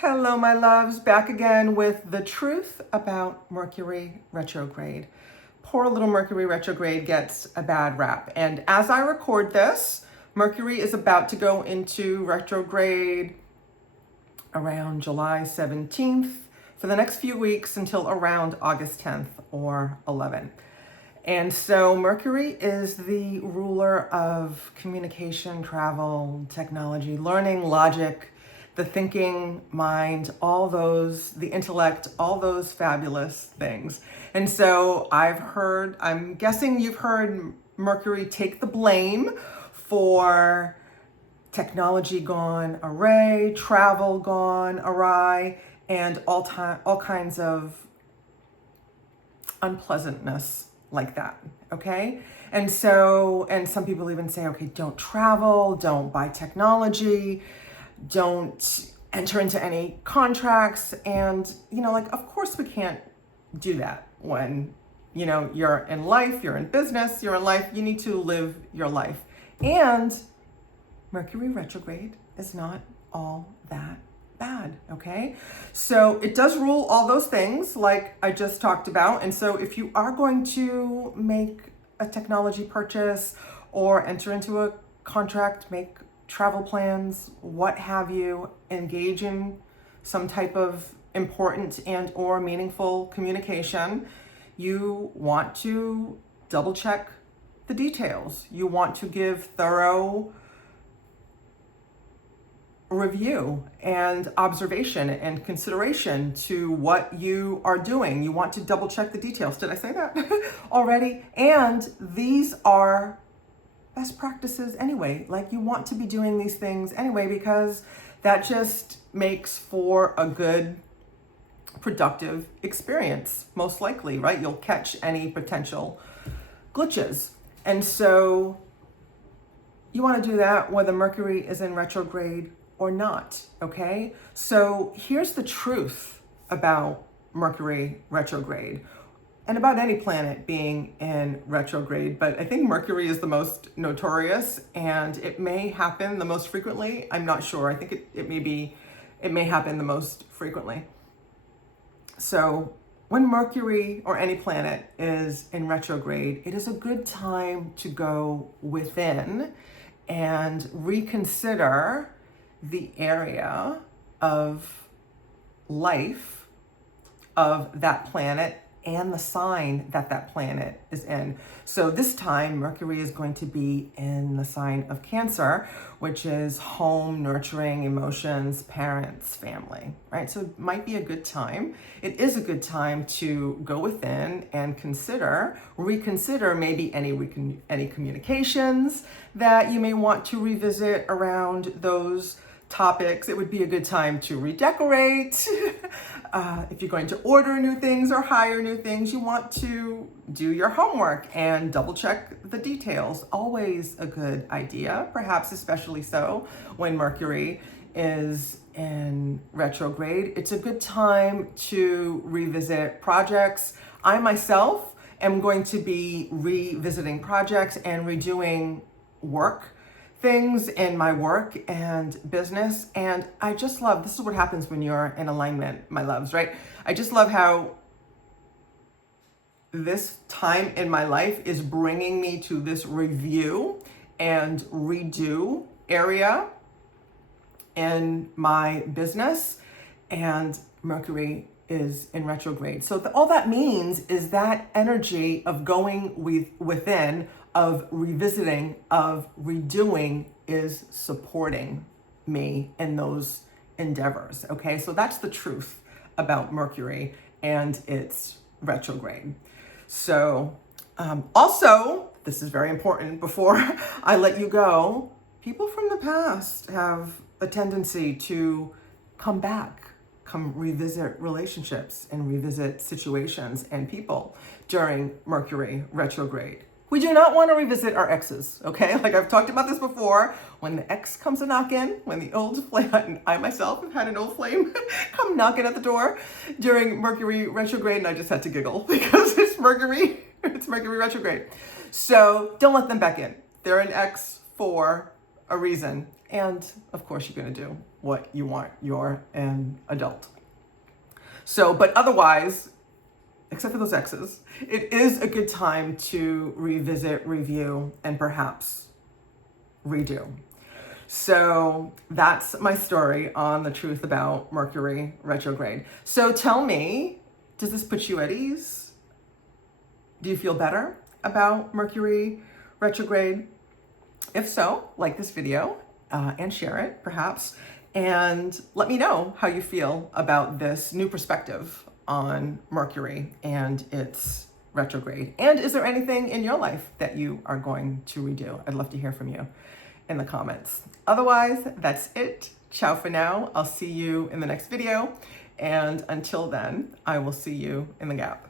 Hello, my loves, back again with the truth about Mercury retrograde. Poor little Mercury retrograde gets a bad rap. And as I record this, Mercury is about to go into retrograde around July 17th for the next few weeks until around August 10th or 11th. And so Mercury is the ruler of communication, travel, technology, learning, logic, the thinking mind, all those, the intellect, all those fabulous things. And so I'm guessing you've heard Mercury take the blame for technology gone awry, travel gone awry, and all kinds of unpleasantness like that, okay? And some people even say, okay, don't travel, don't buy technology, don't enter into any contracts. And, of course we can't do that when, you're in life, you're in business, you're in life, you need to live your life. And Mercury retrograde is not all that bad, okay? So it does rule all those things like I just talked about. And so if you are going to make a technology purchase or enter into a contract, make travel plans, what have you, engage in some type of important and or meaningful communication, you want to double check the details. You want to give thorough review and observation and consideration to what you are doing. You want to double check the details. Did I say that already? And these are best practices anyway. Like, you want to be doing these things anyway, because that just makes for a good, productive experience, most likely, right? You'll catch any potential glitches. And so you want to do that whether Mercury is in retrograde or not, okay? So here's the truth about Mercury retrograde and about any planet being in retrograde, but I think Mercury is the most notorious and it may happen the most frequently. I'm not sure. I think it may happen the most frequently. So when Mercury or any planet is in retrograde, it is a good time to go within and reconsider the area of life of that planet and the sign that that planet is in. So this time Mercury is going to be in the sign of Cancer, which is home, nurturing, emotions, parents, family, right? So it might be a good time. It is a good time to go within and reconsider maybe any communications that you may want to revisit around those topics. It would be a good time to redecorate. If you're going to order new things or hire new things, you want to do your homework and double check the details. Always a good idea, perhaps especially so when Mercury is in retrograde. It's a good time to revisit projects. I myself am going to be revisiting projects and redoing things in my work and business. And I just love, this is what happens when you're in alignment, my loves, right? I just love how this time in my life is bringing me to this review and redo area in my business, and Mercury is in retrograde. So all that means is that energy of going within, of revisiting, of redoing is supporting me in those endeavors, okay? So that's the truth about Mercury and its retrograde. So also, this is very important before I let you go, people from the past have a tendency to come revisit relationships and revisit situations and people during Mercury retrograde. We do not want to revisit our exes, okay? Like I've talked about this before. When the ex comes a knocking, when the old flame, I myself have had an old flame come knocking at the door during Mercury retrograde, and I just had to giggle because it's Mercury retrograde. So don't let them back in. They're an ex for a reason. And of course you're going to do what you want. You're an adult. So, but otherwise, except for those X's, it is a good time to revisit, review, and perhaps redo. So that's my story on the truth about Mercury retrograde. So tell me, does this put you at ease? Do you feel better about Mercury retrograde? If so, like this video and share it perhaps, and let me know how you feel about this new perspective on Mercury and its retrograde. And is there anything in your life that you are going to redo? I'd love to hear from you in the comments. Otherwise, that's it. Ciao for now. I'll see you in the next video. And until then, I will see you in the gap.